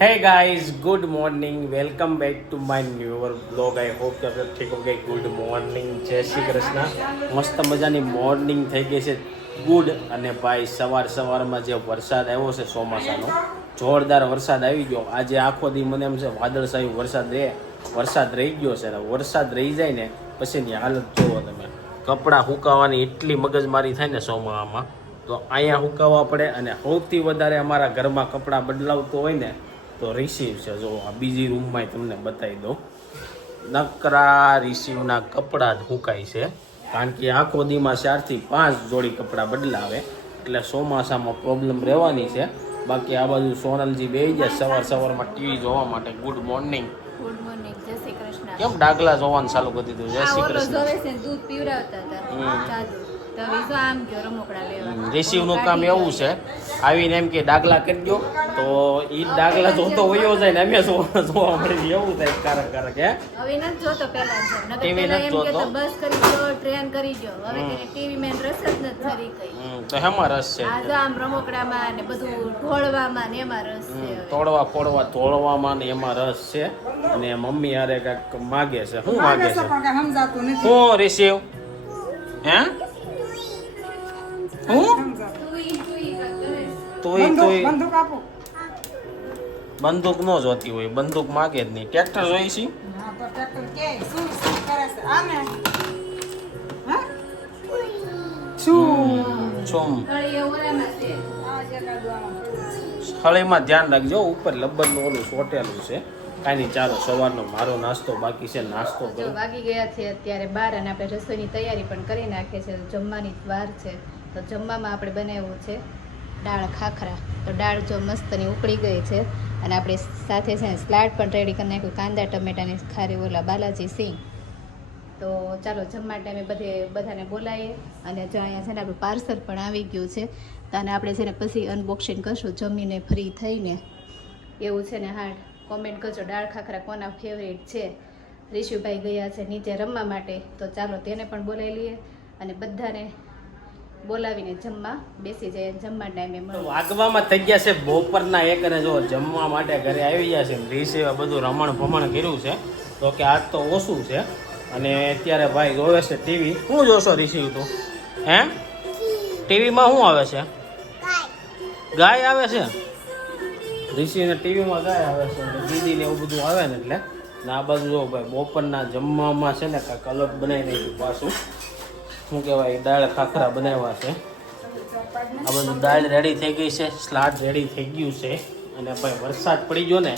Hey guys, good morning. Welcome back to my newer vlog. I hope કે આપણે ઠીક હો ગઈ. ગુડ મોર્નિંગ, જય શ્રી કૃષ્ણ. મસ્ત મજાની મોર્નિંગ થઈ ગઈ છે. ગુડ અને ભાઈ સવારમાં જે વરસાદ આવ્યો છે ચોમાસાનો જોરદાર વરસાદ આવી ગયો. આજે આખો દી મને એમ છે વાદળછાયું વરસાદ રહી ગયો છે. વરસાદ રહી જાય ને પછીની હાલત જોવો તમે. કપડાં સુકાવવાની એટલી મગજમારી થાય ને ચોમાસામાં તો અહીંયા સુકાવવા પડે. અને સૌથી વધારે અમારા ઘરમાં કપડાં બદલાવતો હોય ને તો રિસીવ છે. જો આ બીજી રૂમમાં તમને બતાવી દઉં. નકરા રિસીવના કપડાં જ સુકાય છે, કારણ કે આખો દીમાં 4 થી 5 જોડી કપડાં બદલાવે એટલે ચોમાસામાં પ્રોબ્લેમ રહેવાની છે. બાકી આ બાજુ સોનલજી બેસી જાય સવારમાં ટીવી જોવા માટે. Good morning. ગુડ મોર્નિંગ, જય શ્રી કૃષ્ણ. કેમ ડાગલા જોવાનું ચાલુ કરી દીધું? જય શ્રી કૃષ્ણ. જોવે છે દૂધ પીવડાવતા હતા ચાલુ તો હવે જો આમ જો રમકડા લેવા રિસીવનું કામ એવું છે, આવીને એમ કે ડાગલા કરી દો તો એ ડાગલા જોતો વયો જાય ને અમે જોવા મળી એવું થાય કારક હે. હવે નથી જોતો પેલા નકર TV પેલા નથી એમ કે જોતો. બસ કરી દો, ટ્રેન કરી દો. હવે તેને ટીવી માં રસ જ નથી ફરી કઈ. તો હેમાં રસ છે? આ જો આમ રમકડામાં ને બધું ઢોળવામાં ને એમાં રસ છે. તોડવા ફોડવા તોડવામાં ને એમાં રસ છે. અને મમ્મી હારે કાંઈક માગે છે. શું માગે છે? શું રિસીવ હે? હું તોય બંદૂક નો જોતી હોય, બંદૂક માગે જ નહીં. ટ્રેક્ટર જોઈ છે? સ્થળીમાં ધ્યાન રાખજો, ઉપર લબ્બરનું ઓલું સોટેલું છે. કાંઈ નહીં, ચાલો સવારનો મારો નાસ્તો બાકી છે, નાસ્તો જો કરો. વાગી ગયા છે અત્યારે 12 અને આપણે રસોઈની તૈયારી પણ કરી નાખી છે. જમવાની વાર છે તો જમવામાં આપણે બનાવ્યું છે દાળ ખાખરા. તો દાળ જો મસ્તની ઉકળી ગઈ છે અને આપણે સાથે છે ને સલાડ પણ રેડી કરી નાખ્યું, કાંદા ટમેટાની ખારી ઓલા બાલાજી સિંગ. તો ચાલો જમવા ટાઈમે બધાને બોલાવીએ. અને જો અહીંયા છે ને આપણું પાર્સલ પણ આવી ગયું છે તો આને આપણે છે ને પછી અનબોક્સિંગ કરશું જમીને ફ્રી થઈને. એવું છે ને હાર્ડ કોમેન્ટ કરજો દાળ ખાખરા કોના ફેવરેટ છે. રિશુભાઈ ગયા છે નીચે રમવા માટે, તો ચાલો તેને પણ બોલાવી લઈએ અને બધાને બોલાવીને જમવા બેસી જાય. જમવા ટાઈમે વાગવામાં થઈ ગયા છે બપોરના 1 અને જો જમવા માટે ઘરે આવી ગયા છે. રીસે બધું રમણ ભમણ કર્યું છે તો કે આજ તો ઓછું છે. અને અત્યારે ભાઈ જોવે છે ટીવી. શું જોશો રિસીવ તું? હે, ટીવીમાં શું આવે છે? ગાય આવે છે. રિસીવને ટીવીમાં ગાય આવે છે, દીદીને એવું બધું આવે ને એટલે. ને આ બાજુ જો ભાઈ બપોરના જમવામાં છે ને કાંઈક અલગ બનાવી નાખ્યું પાછું. શું કહેવાય, દાળ ખાખરા બનાવ્યા છે. આ બધું દાળ રેડી થઈ ગઈ છે, સલાડ રેડી થઈ ગયું છે. અને ભાઈ વરસાદ પડી ગયો ને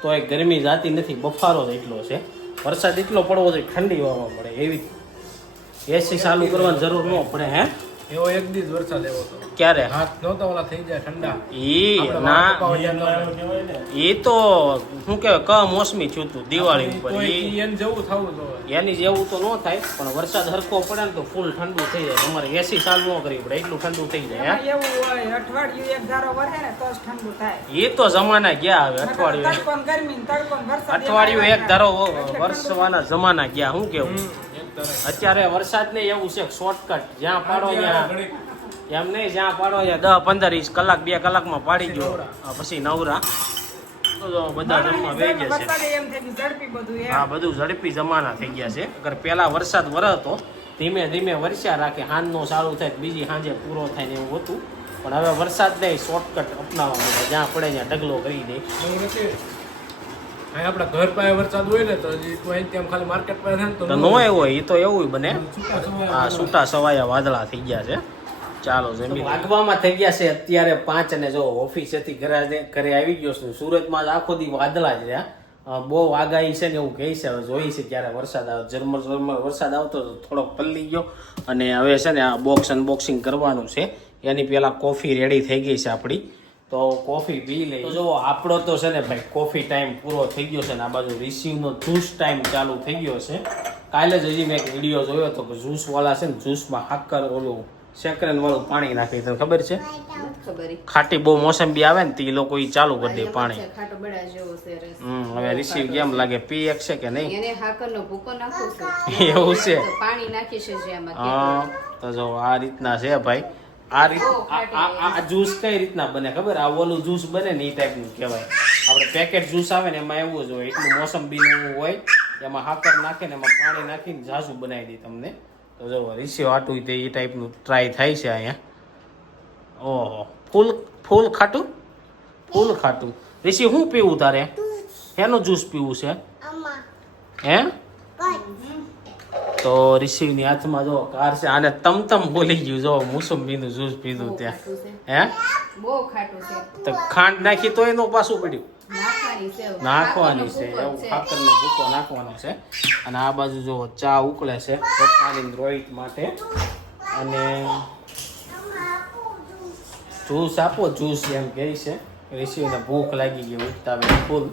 તો એ ગરમી જાતી નથી, બફારો જ એટલો છે. વરસાદ એટલો પડવો જોઈએ ઠંડી હવામાં પડે એવી. એસી ચાલુ કરવાની જરૂર ન પડે. હે, એવો એક દિવસ વરસાદ આવ્યો હતો. ક્યારે? હાથ નહોતા ઓલા થઈ જાય ઠંડા. એ તો શું કહેવાય કમોસમી થયું હતું દિવાળી ઉપર. એને જેવું થવું જોઈએ. એની જેવું તો ન થાય, પણ વરસાદ હરખો પડે ને તો ફૂલ ઠંડુ થઈ જાય. તમારે એસી ચાલુ ન કરવી પડે, એટલું ઠંડુ થઈ જાય. એવું હોય અઠવાડિયું એક ધારો વરસે ને તો જ ઠંડુ થાય. એ તો જમાના ગયા હવે. અઠવાડિયું એક ધારો વરસવાના જમાના ગયા. શું કેવું? અત્યારે વરસાદ ને એવું છે શોર્ટકટ, જ્યાં પાડો ત્યાં એમ નહીં, જ્યાં પાડો ત્યાં 10-15 કલાક 2 કલાકમાં પાડી ગયો પછી નવરા. તો બધા જમવા બેસી ગયા છે. હા, બધું ઝડપી જમાના થઈ ગયા છે. અગર પેલા વરસાદ વરસતો ધીમે ધીમે વરસ્યા રાખે, હાંજનો ચાલુ થાય બીજી હાંજે પૂરો થાય ને એવું હતું. પણ હવે વરસાદ નહીં, શોર્ટકટ અપનાવવા મળે, જ્યાં પડે ત્યાં ઢગલો કરી દે. આપડા ઘર પાસે વરસાદ હોય ને તો ત્યાં ખાલી માર્કેટ પાસે થાય તો ન હોય એ તો એવું બને. હા, છૂટા સવાયા વાદળા થઈ ગયા છે. ચાલો જમી. વાગવામાં થઈ ગયા છે અત્યારે 5 અને જો ઓફિસેથી ઘરે આવી ગયો છું. સુરતમાં જ આખો દી વાદળા જ રહ્યા. બહુ આગાહી છે ને એવું કહે છે. હવે જોઈ છે ક્યારે વરસાદ આવે. ઝરમર વરસાદ આવતો થોડોક પલળી ગયો. અને હવે છે ને આ બોક્સ અનબોક્સિંગ કરવાનું છે. એની પહેલા કોફી રેડી થઈ ગઈ છે આપણી, તો કોફી પી લઈ. જો આપણો તો છે ને ભાઈ કોફી ટાઈમ પૂરો થઈ ગયો છે ને આ બાજુ રિસીવનો જ્યુસ ટાઈમ ચાલુ થઈ ગયો છે. કાલે જ હજી મેં એક વિડીયો જોયો હતો કે જ્યુસ વાળા છે ને જ્યુસમાં હાકર ઓલું સેકરેન વાળું પાણી નાખી. તને ખબર છે? ખાટી બહુ મોસંબી આવે ને તો એ લોકો ચાલુ કરી દે પાણી. હવે રિસીવ કેમ લાગે, પી એક છે કે નહીં? એવું છે. હા, તો જો આ રીતના છે ભાઈ. આ જ્યુસ કઈ રીતના બને ખબર? આ ઓલું જ્યુસ બને ને એ ટાઈપનું કહેવાય. આપણે પેકેટ જ્યુસ આવે ને એમાં એવું જ હોય, એટલું મોસંબીનું હોય, એમાં સાકર નાખે ને એમાં પાણી નાખીને ઝાઝું બનાવી દે તમને. તો જો રીસીવ આટું તે એ ટાઈપનું ટ્રાય થાય છે અહીંયા. ઓહો, ફૂલ ખાટું, ફૂલ ખાટું. રીસીવ શું પીવું તારે? એનું જ્યુસ પીવું છે હે? તો રિશિવની હાથમાં જો કાર છે, આને તમ બોલી ગયું. જો મોસંબીનું જ્યુસ પીધું ત્યાં હે, બહુ ખાટું છે. તો ખાંડ નાખી તો એનું પાછું પડ્યું નાખવાની છે, ખાખરનો એવું ભૂકો છે. ખાતરનો ભૂકો નાખવાનો છે. અને આ બાજુ જો ચા ઉકળે છે પપ્પાની રોહિત માટે. અને જ્યુસ આપો, જ્યુસ એમ કહે છે. રિશિવને ભૂખ લાગી ગઈ ઉઠતા ફૂલ.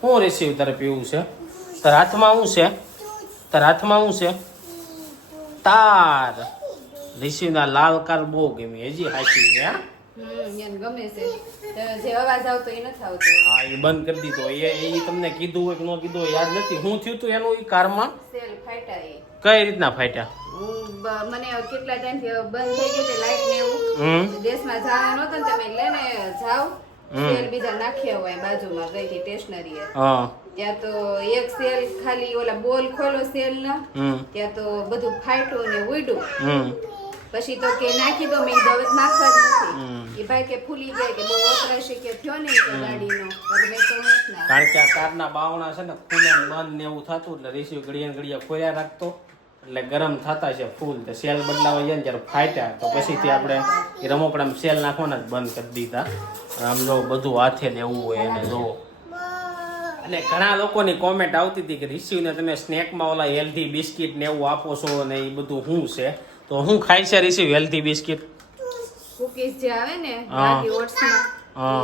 શું રિશિવ તારે પીવું છે? તારા હાથમાં શું છે? તારા હાથમાં શું છે? તાર. રિશિવના લાલ કાર બહુ ગમી, હજી હાચી છે. એને ગમે છે. જે અવાજ આવતો એ નથી આવતો. હા, એ બંધ કરી દીધો. એ તમને કીધું હોય કે ન કીધું હોય યાદ નથી. શું થયું તું એનું એ કારમાં? સેલ ફાટ્યા એ. કઈ રીતના ફાટ્યા? મને કેટલા ટાઈમથી બંધ થઈ ગઈ હતી લાઈટ ને એવું. દેશમાં જવાનું હતું ને તમે લઈને જાવ, સેલ બીજા નાખ્યા હોય બાજુમાં ગઈ હતી સ્ટેશનરી. હા, ત્યાં તો એક સેલ ખાલી ઓલા બોલ ખોલો સેલ ના, ત્યાં તો બધું ફાટ્યું ને ઉડ્યું. પછી તો કે નાખી દો, મેં હવે નાખવા જ નથી. એ ભાઈ કે ફૂલી જાય કે બહુ વપરાશી કે થયો નહીં કે ગાડીનો. હવે મેં તો નથી નાખ્યું. કારણ કે આ કારના બાવણા છે ને ખુલે બંધ ને એવું થતું, એટલે રિસીવ ઘડિયા ખોલ્યા રાખતો, એટલે ગરમ થતા છે ફૂલ. તો સેલ બદલાવા જાય ને ત્યારે ફાટ્યા, તો પછીથી આપણે એ રમકડામાં સેલ નાખવાના જ બંધ કરી દીધા. આમ જો બધું હાથે લેવું હોય એને જોવો. અને ઘણા લોકોની કોમેન્ટ આવતી હતી કે રિસીવને તમે સ્નેકમાં ઓલા હેલ્ધી બિસ્કિટ ને એવું આપો છો ને એ બધું શું છે? તો હું ખાય છે રિસીવ હેલ્ધી બિસ્કિટ? કુકીઝ જે આવે ને બાકી ઓટ્સમાં,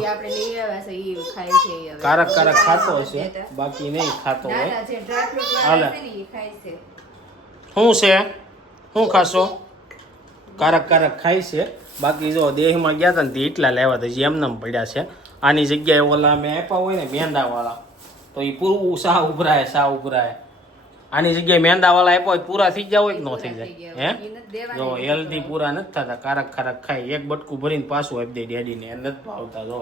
એ આપણે લઈ આવ્યા છે, એ ખાય છે. એ હવે કારક ખાતો હશે, બાકી નહીં ખાતો હોય. નાના જે ડ્રાય ફ્રૂટ વાળા છે ને એ ખાય છે. શું છે? શું ખાશો? કારક ખાય છે. બાકી જો દેહમાં ગયા હતા ને તે એટલા લેવા હતા, જે એમને પડ્યા છે. આની જગ્યાએ ઓલા મેં આપ્યા હોય ને મેંદાવાળા, તો એ પૂરું સા ઉભરાય. આની જગ્યાએ મેંદાવાળા આપ્યા હોય પૂરા થઈ ગયા હોય કે ન થઈ જાય? હે, જો હેલ્ધી પૂરા નથી થતા. કારક ખાય, એક બટકું ભરીને પાછું આપી દે ડેડીને, એ નથી ભાવતા. જો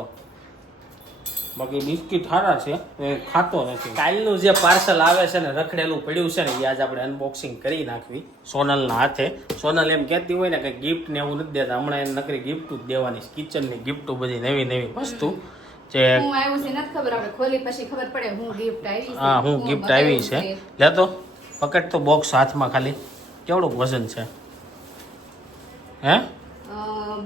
બાકી બિસ્કિટ સારા છે, એ ખાતો નથી. કાલનું જે પાર્સલ આવે છે ને રખડેલું પડ્યું છે ને, એ આજે આપણે અનબોક્સિંગ કરી નાખવી સોનલના હાથે. સોનલ એમ કહેતી હોય ને કે ગિફ્ટ ને એવું નથી દેતા, હમણાં એને નકરી ગિફ્ટ જ દેવાની. કિચનની ગિફ્ટ બધી નવી વસ્તુ જે હું આવ્યું છે નથી ખબર, આપણે ખોલી પછી ખબર પડે હું ગિફ્ટ આવી છે. હા, હું ગિફ્ટ આવી છે. લેતો પકડ તો બોક્સ હાથમાં. ખાલી કેવડું વજન છે? હે,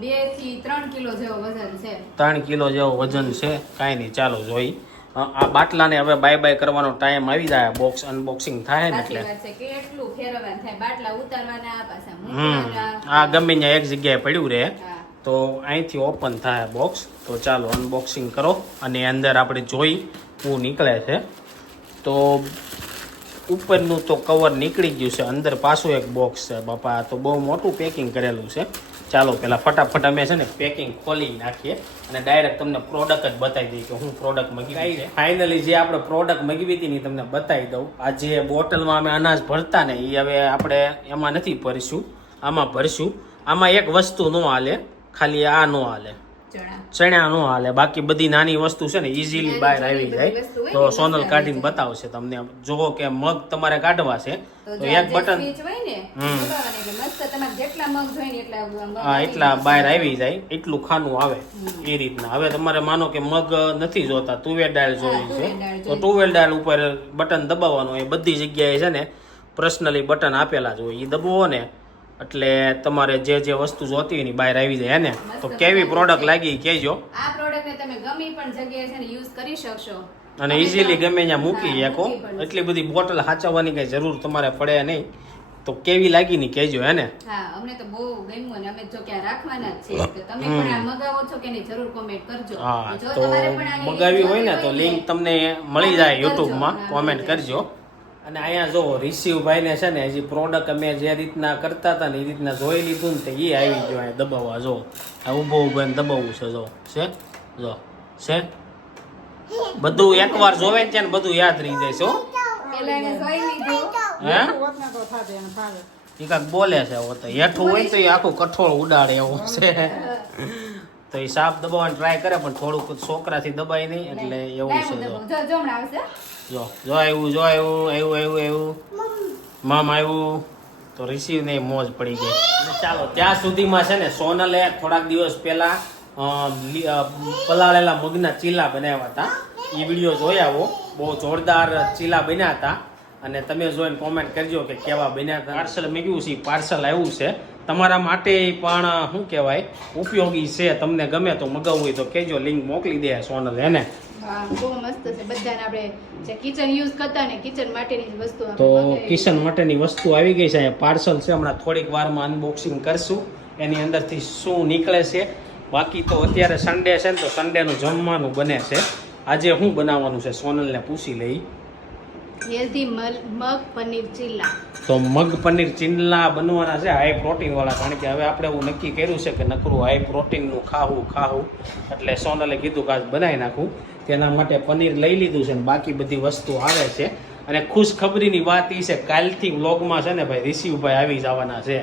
2 થી 3 કિલો જેવો વજન છે. 3 કિલો જેવો વજન છે. કાંઈ નહીં, ચાલો જોઈ. આ બાટલાને હવે બાય કરવાનો ટાઈમ આવી જાય. બોક્સ અનબોક્સિંગ થાય ને એટલે સાચી વાત છે. કેટલું ફેરવવાનું થાય, બાટલા ઉતારવાના આ પાછા મૂકવાના. આ ગમે ત્યાં એક જગ્યાએ પડ્યું રહે. હા. તો અહીંથી ઓપન થાય બોક્સ. તો ચાલો અનબોક્સિંગ કરો. અને અંદર આપણે જોઈ શું નીકળે છે. તો ઉપરનું તો કવર નીકળી ગયું છે, અંદર પાછું એક બોક્સ છે. બાપા, તો બહુ મોટું પેકિંગ કરેલું છે. ચાલો પહેલાં ફટાફટ અમે છે ને પેકિંગ ખોલી નાખીએ અને ડાયરેક્ટ તમને પ્રોડક્ટ જ બતાવી દઈએ કે હું પ્રોડક્ટ મગાવી છે. ફાઇનલી જે આપણે પ્રોડક્ટ મગાવી હતી ને તમને બતાવી દઉં. આ જે બોટલમાં અમે અનાજ ભરતા ને એ હવે આપણે એમાં નથી ભરીશું, આમાં ભરશું. આમાં એક વસ્તુ ન હાલે, ખાલી આ ન હાલે, ચણા નો હાલે. બાકી બધી નાની વસ્તુ છે ને ઈઝીલી બહાર આવી જાય. તો સોનલ કાઢીને બતાવશે તમને. જો કે મગ તમારે કાઢવા છે તો એક બટન, હા, એટલા બહાર આવી જાય, એટલું ખાનું આવે એ રીતના. હવે તમારે માનો કે મગ નથી જોતા, તુવેર દાળ જોઈ છે, તો તુવેર દાળ ઉપર બટન દબાવવાનું. એ બધી જગ્યાએ છે ને પર્સનલી બટન આપેલા જ હોય, એ દબાવો ને એટલે તમારે જે વસ્તુ જોતી હોય ને બહાર આવી જાય. ને તો કેવી પ્રોડક્ટ લાગી કહેજો. આ પ્રોડક્ટ ને તમે ગમે પણ જગ્યાએ છે ને યુઝ કરી શકશો અને ઈઝીલી ગમે ત્યાં મૂકી શકો. એટલી બધી બોટલ સાચવવાની કઈ જરૂર તમારે પડે નહીં. તો કેવી લાગી ને કહેજો. હે ને? હા, અમને તો બહુ ગમ્યું અને અમે જો કે રાખવાના જ છે. તો તમે પણ આ મગાવો છો કે નહીં જરૂર કોમેન્ટ કરજો. હા, જો તો તમારે પણ આની મગાવી હોય ને તો હોય લિંક તમને મળી જાય યુટ્યુબમાં, હા, કોમેન્ટ કરજો. અને અહીંયા જો રિસીવભાઈને છે ને હજી પ્રોડક્ટ અમે જે રીતના કરતા હતા ને એ રીતના જોઈ લીધું ને તો એ આવી ગયો અહીંયા દબાવવા. જો આ ઊભો ને દબાવવું છે. જો છે બધું એકવાર જોવે ને ત્યાં બધું યાદ રહી જાય છે. પેલા એને જોઈ લીધું. હે, ઓતના તો થાશે એને ભાવે. એ કાંઈક બોલે છે. હેઠું હોય તો એ આખું કઠોળ ઉડાડે એવું છે. તો એ સાફ દબાવવાનું ટ્રાય કરે પણ થોડુંક છોકરાથી દબાય નહીં એટલે એવું છે જો હમણાં આવશે જો આવ્યું મામ આવ્યું તો રિસીવ ને મોજ પડી ગઈ અને ચાલો ત્યાં સુધીમાં છે ને સોનલે થોડાક દિવસ પહેલા પલાળેલા મગના ચીલા બનાવ્યા હતા એ વિડીયો જોયા આવો બહુ જોરદાર ચીલા બન્યા હતા અને તમે જોઈને કોમેન્ટ કરજો કે કેવા બન્યા હતા પાર્સલ મેળવ્યું છે પાર્સલ આવ્યું છે તમારા માટે પણ શું કહેવાય ઉપયોગી છે તમને ગમે તો મગાવવું હોય તો કહેજો લિંક મોકલી દે સોનલ એને હા બહુ મસ્ત છે બધાને આપણે જે કિચન યુઝ કરતા ને કિચન માટેની જ વસ્તુ તો કિચન માટેની વસ્તુ આવી ગઈ છે પાર્સલ છે હમણાં થોડીક વારમાં અનબોક્સિંગ કરશું એની અંદરથી શું નીકળે છે બાકી તો અત્યારે સન્ડે છે ને તો સન્ડેનું જમવાનું બને છે આજે શું બનાવવાનું છે સોનલને પૂછી લઈ હેલ્ધી મગ પનીર ચીલા તો મગ પનીર ચીલા બનવાના છે હાઈ પ્રોટીન વાળા કારણ કે હવે આપણે એવું નક્કી કર્યું છે કે નકરું હાઈ પ્રોટીનનું ખાવું એટલે સોનલે કીધું કે આજ બનાવી નાખું તેના માટે પનીર લઈ લીધું છે ને બાકી બધી વસ્તુ આવે છે અને ખુશખબરીની વાત એ છે કાલથી વ્લોગમાં છે ને ભાઈ રિસીવભાઈ આવી જવાના છે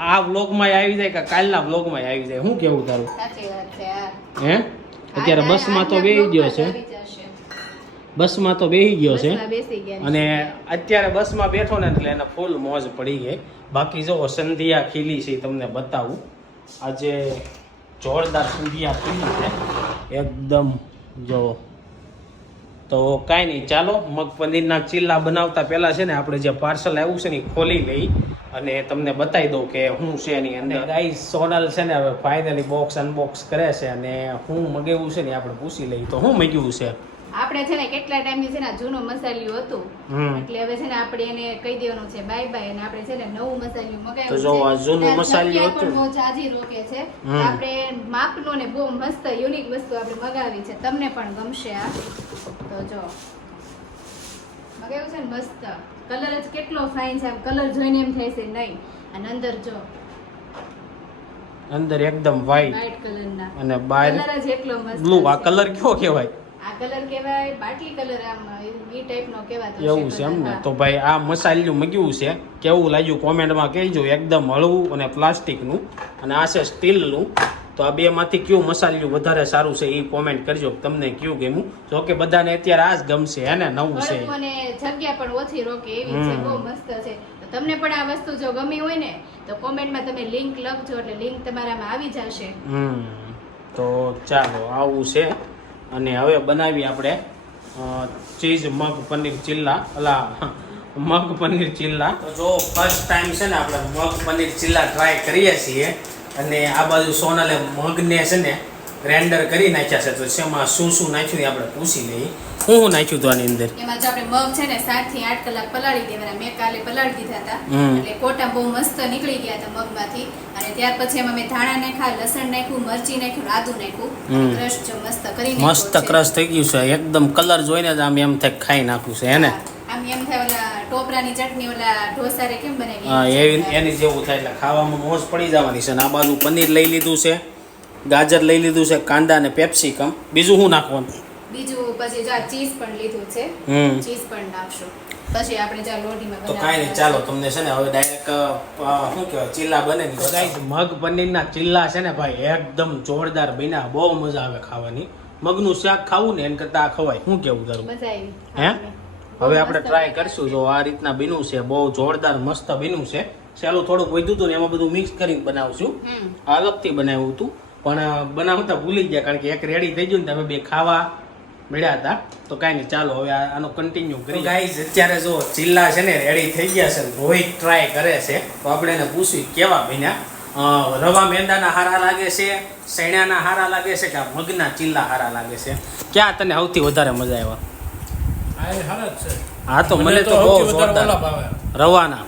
આ વ્લોગમાં આવી જાય કે કાલના વ્લોગમાં આવી જાય શું કેવું તારું સાચી વાત છે હા હે અત્યારે બસમાં તો બેસી ગયો છે બસમાં તો બેસી ગયો છે બેસી ગયા અને અત્યારે બસમાં બેઠો ને એટલે એને ફૂલ મોજ પડી ગઈ બાકી જો સંધ્યા ખીલી છે તમને બતાવું આજે જોરદાર સંધ્યા ખીલી છે એકદમ જો તો કાંઈ નહીં ચાલો મગ પનીરના ચીલા બનાવતા પહેલાં છે ને આપણે જે પાર્સલ આવ્યું છે ને એ ખોલી લઈ અને તમને બતાવી દઉં કે શું છે એની અંદર ગાઈસ સોનલ છે ને હવે ફાઇનલી બોક્સ અનબોક્સ કરે છે અને શું મગાવ્યું છે ને આપણે પૂછી લઈએ તો શું મગાવ્યું છે આપણે છે ને કેટલા ટાઈમથી છે ને જૂનું મસાલિયું હતું એટલે હવે છે ને આપણે એને કહી દેવાનું છે બાય બાય અને આપણે છે ને નવું મસાલિયું તો જો આ મગાવ્યું જૂનું છે મસાલિયું પણ હતું બહુ જાજી રોકે છે આપણે માપનો ને બહુ મસ્ત યુનિક વસ્તુ આપણે મગાવી છે તમને પણ ગમશે આ તો જો મગાવ્યું છે ને મસ્ત કલર જ કેટલો ફાઇન છે આમ કલર જોઈને એમ થાય છે નહીં અને અંદર જો અંદર એકદમ વ્હાઈટ વ્હાઈટ કલરના અને બહાર કલર જ એટલો મસ્ત બ્લુ આ છે. કલર કયો કહેવાય આ કલર કહેવાય બાટલી કલર આમ ઈ ટાઈપનો કહેવાતો એવું છે એમ ને તો ભાઈ આ મસાલિયું મગ્યું છે કેવું લાગ્યું કોમેન્ટમાં કહેજો એકદમ હળવું અને પ્લાસ્ટિકનું અને આ છે સ્ટીલનું તો આ બેમાંથી કયું મસાલિયું વધારે સારું છે એ કોમેન્ટ કરજો તમને કયું ગમ્યું જો કે બધાને અત્યારે આ જ ગમશે હે ને નવું છે હળવું અને જગ્યા પણ ઓછી રોકે એવી છે બહુ મસ્ત છે તો તમને પણ આ વસ્તુ જો ગમી હોય ને તો કોમેન્ટમાં તમે લિંક લખજો એટલે લિંક તમારામાં આવી જશે તો ચાલો આવું છે અને હવે બનાવી આપણે ચીઝ મગ પનીર ચીલા મગ પનીર ચીલા તો જો ફર્સ્ટ ટાઈમ છે ને આપણે મગ પનીર ચીલા ટ્રાય કરીએ છીએ અને આ બાજુ સોનલે મગને છે ને ગ્રાઇન્ડર કરી નાખ્યા છે તો શેમાં શું શું નાખ્યું એ આપણે પૂછી લઈએ શું નાખ્યું હતું આની અંદર એમાં જો આપણે મગ છે ને 7 થી 8 કલાક પલાળી દેવાના મેં કાલે પલાળી દીધા હતા એટલે કોટા બહુ મસ્ત નીકળી ગયા હતા મગમાંથી અને ત્યાર પછી એમાં મેં ધાણા નાખ્યા લસણ નાખ્યું મરચી નાખ્યું આદુ નાખ્યું ક્રશ જો મસ્ત કરી નાખ્યું મસ્ત ક્રશ થઈ ગયું છે એકદમ કલર જોઈને જ આમ એમ થાય ખાઈ નાખ્યું છે હે ને આમ એમ થાય ઓલા ટોપરાની ચટણી ઓલા ઢોસારે કેમ બનાવી હા એની જેવું થાય એટલે ખાવામાં મોજ પડી જવાની છે અને આ બાજુ પનીર લઈ લીધું છે ગાજર લઈ લીધું છે કાંદા અને પેપ્સિકમ બીજું શું નાખવાનું બીજું પછી જો ચીઝ પણ લીધું છે ચીઝ પણ નાખશું પછી આપણે જો લોટીમાં તો કાંઈ નહીં ચાલો તમને છે ને હવે ડાયરેક્ટ શું કહેવાય ચીલા બને ને ગાઈસ મગ પનીરના ચીલા છે ને ભાઈ એકદમ જોરદાર બન્યા બહુ મજા આવે ખાવાની મગનું શાક ખાવું ને એના કરતાં આ ખવાય શું કેવું તારું મજા આવી હે હવે આપણે ટ્રાય કરશું જો આ રીતના બન્યું છે બહુ જોરદાર મસ્ત બન્યું છે ચાલો થોડુંક વધ્યું હતું ને એમાં બધું મિક્સ કરીને બનાવશું આ અલગથી બનાવ્યું હતું પણ બનાવતા ભૂલી ગયા કારણ કે એક રેડી થઈ ગયું ને તમે બે ખાવા મળ્યા હતા તો કાંઈ નહીં ચાલો હવે આનો કન્ટિન્યુ કરીએ ગાઈઝ અત્યારે જો ચીલા છે ને રેડી થઈ ગયા છે રોહિત ટ્રાય કરે છે તો આપણે એને પૂછ્યું કેવા બન્યા રવા મેંદાના હારા લાગે છે સૈણાના હારા લાગે છે કે મગના ચીલા હારા લાગે છે ક્યાં તને સૌથી વધારે મજા આવ્યા હા તો મને તો બહુ જોરદાર રવાના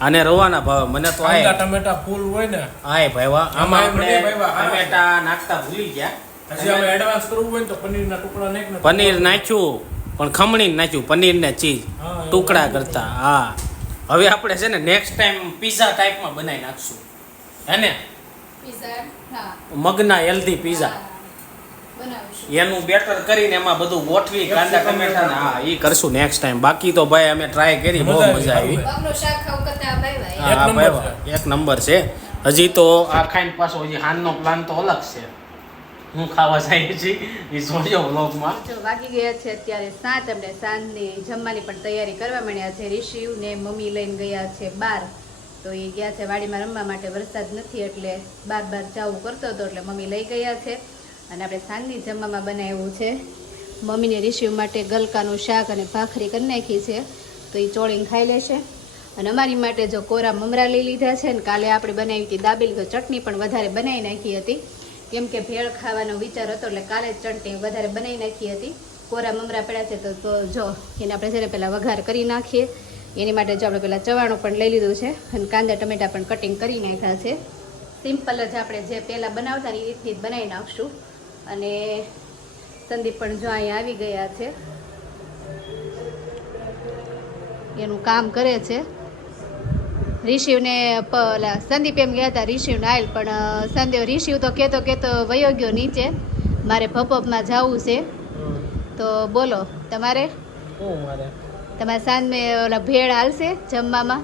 અને રવાના ભાવે મને તો આ ટમેટા ફૂલ હોય ને આય ભાઈ વાહ આમાં આપણે મને ભાઈ ટમેટા નાખતા ભૂલી ગયા હજી આપણે એડવાન્સ કરવું હોય ને તો પનીરના ટુકડા નાખ ને પનીર નાખ્યું પણ ખમણી નાખ્યું પનીર ને ચીઝ હા, ટુકડા કરતા હા હવે આપણે છે ને નેક્સ્ટ ટાઈમ પીઝા ટાઈપમાં બનાવી નાખશું હે ને પીઝા હા મગના હેલ્ધી પીઝા બનાવશું એનું બેટર કરીને એમાં બધું ગોઠવી કાંદા ટમેટા હા એ કરશું નેક્સ્ટ ટાઈમ બાકી તો ભાઈ અમે ટ્રાય કરી બહુ મજા આવી મગનું શાક ખાવ કરતા ભાઈ ભાઈ હા નંબર ભાઈ એક નંબર છે હજી તો આ ખાઈને પાછો હજી હાનનો પ્લાન તો અલગ છે હું ખાવા જાય છે એ જોજો વ્લોગમાં. જો વાગી ગયા છે અત્યારે 7 અને સાંજની જમવાની પણ તૈયારી કરવા માંડ્યા છે. રિશિવ ને મમ્મી લઈને ગયા છે બહાર, તો એ ગયા છે વાડીમાં રમવા માટે. વરસાદ નથી એટલે બાર જવું કરતો હતો એટલે મમ્મી લઈ ગયા છે. અને આપણે સાંજની જમવામાં બનાવ્યું છે મમ્મીને રિશિવ માટે ગલકાનું શાક અને ભાખરી કરી નાખી છે, તો એ ચોળીને ખાઈ લેશે. અને અમારી માટે જો કોરા મમરા લઈ લીધા છે. ને કાલે આપણે બનાવી હતી દાબેલી, તો ચટણી પણ વધારે બનાવી નાખી હતી, કેમ કે ભેળ ખાવાનો વિચાર હતો એટલે કાલે જ ચટણી વધારે બનાવી નાખી હતી. કોરા મમરા પડ્યા છે તો જો એને આપણે છે ને પહેલાં વઘાર કરી નાખીએ. એની માટે જો આપણે પહેલાં ચવાણું પણ લઈ લીધું છે અને કાંદા ટમેટા પણ કટિંગ કરી નાખ્યા છે. સિમ્પલ જ આપણે જે પહેલાં બનાવતા ને એ રીતથી જ બનાવી નાખશું. અને સંદીપ પણ જો અહીંયા આવી ગયા છે, એનું કામ કરે છે. રિશિવને સંદીપ એમ ગયા હતા રિશિવને આવેલ, પણ રિશિવ તો કહેતો વયો ગયો નીચે, મારે ભપમાં જવું છે. તો બોલો તમારે સાંજ મેં ઓલા ભેળ હાલશે જમવામાં?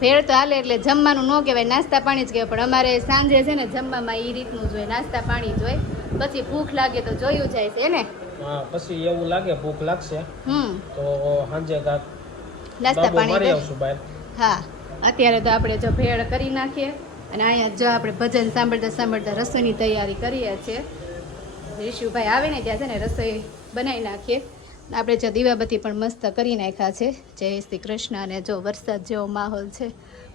ભેળ તો હાલે એટલે જમવાનું ન કહેવાય, નાસ્તા પાણી જ કહેવાય. પણ અમારે સાંજે છે ને જમવામાં એ રીતનું જોઈએ, નાસ્તા પાણી જોઈએ. પછી ભૂખ લાગે તો જોયું જાય છે ને. પછી એવું લાગે ભૂખ લાગશે તો સાંજે નાસ્તા પાણી. હા, અત્યારે તો આપણે જો ભેળ કરી નાખીએ અને અહીંયા જો આપણે ભજન સાંભળતા સાંભળતા રસોઈની તૈયારી કરીએ છીએ. રિશુભાઈ આવે ને ત્યાં છે ને રસોઈ બનાવી નાખીએ. આપણે જો દીવાબત્તી પણ મસ્ત કરી નાખ્યા છે. જય શ્રી કૃષ્ણ. અને જો વરસાદ જેવો માહોલ છે,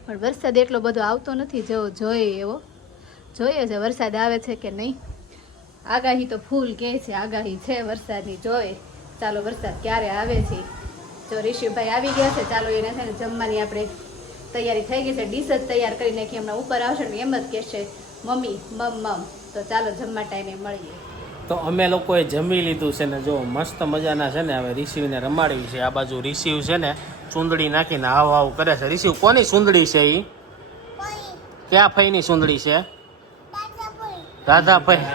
પણ વરસાદ એટલો બધો આવતો નથી જેવો જોઈએ એવો. જોઈએ છે વરસાદ આવે છે કે નહીં. આગાહી તો ફૂલ કહે છે, આગાહી છે વરસાદની. જોઈએ ચાલો વરસાદ ક્યારે આવે છે. જો રિશિવભાઈ આવી ગયા છે, ચાલો એને છે ને જમવાની આપણે તૈયારી થઈ ગઈ છે. ડીશ જ તૈયાર કરી નાખી. હમણાં ઉપર આવશે ને એમ જ કહેશે મમ્મી મમ. તો ચાલો જમવા ટાઈમે મળીએ. તો અમે લોકોએ જમી લીધું છે ને જો મસ્ત મજાના છે ને હવે રિશિવને રમાડવી છે. આ બાજુ રિશિવ છે ને ચૂંદડી નાખીને હાવ કરે છે. રિશિવ કોની ચૂંદડી છે એ? ક્યાં ફઈની ચૂંદડી છે? રાધાભાઈ.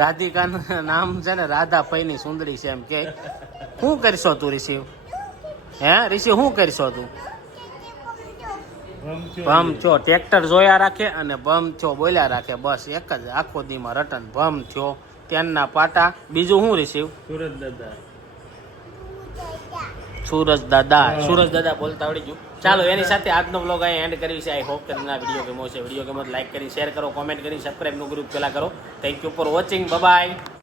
રાધિકાનું નામ છે ને રાધાભાઈની ચૂંદડી છે એમ કે. શું કરશો તું રિશિવ? હે રિશિવ શું કરશો તું? ભમ છો ટ્રેક્ટર જોયા રાખે અને ભમ છો બોલ્યા રાખે, બસ એક જ આખો દીમાં રટન ભમ છો ત્યાંના પાટા. બીજું શું રિશિવ? સુરજ દાદા બોલતા આવડી ગયું. ચાલો એની સાથે આજનો વ્લોગ અહીં એન્ડ કરી છે. આઈ હોપ કે તમને વિડીયો ગમ્યો છે. વિડીયો ગમ્યો લાઈક કરી, શેર કરો, કોમેન્ટ કરી, સબસ્ક્રાઈબ નું ગ્રુપ પેલા કરો. Thank you for watching. By.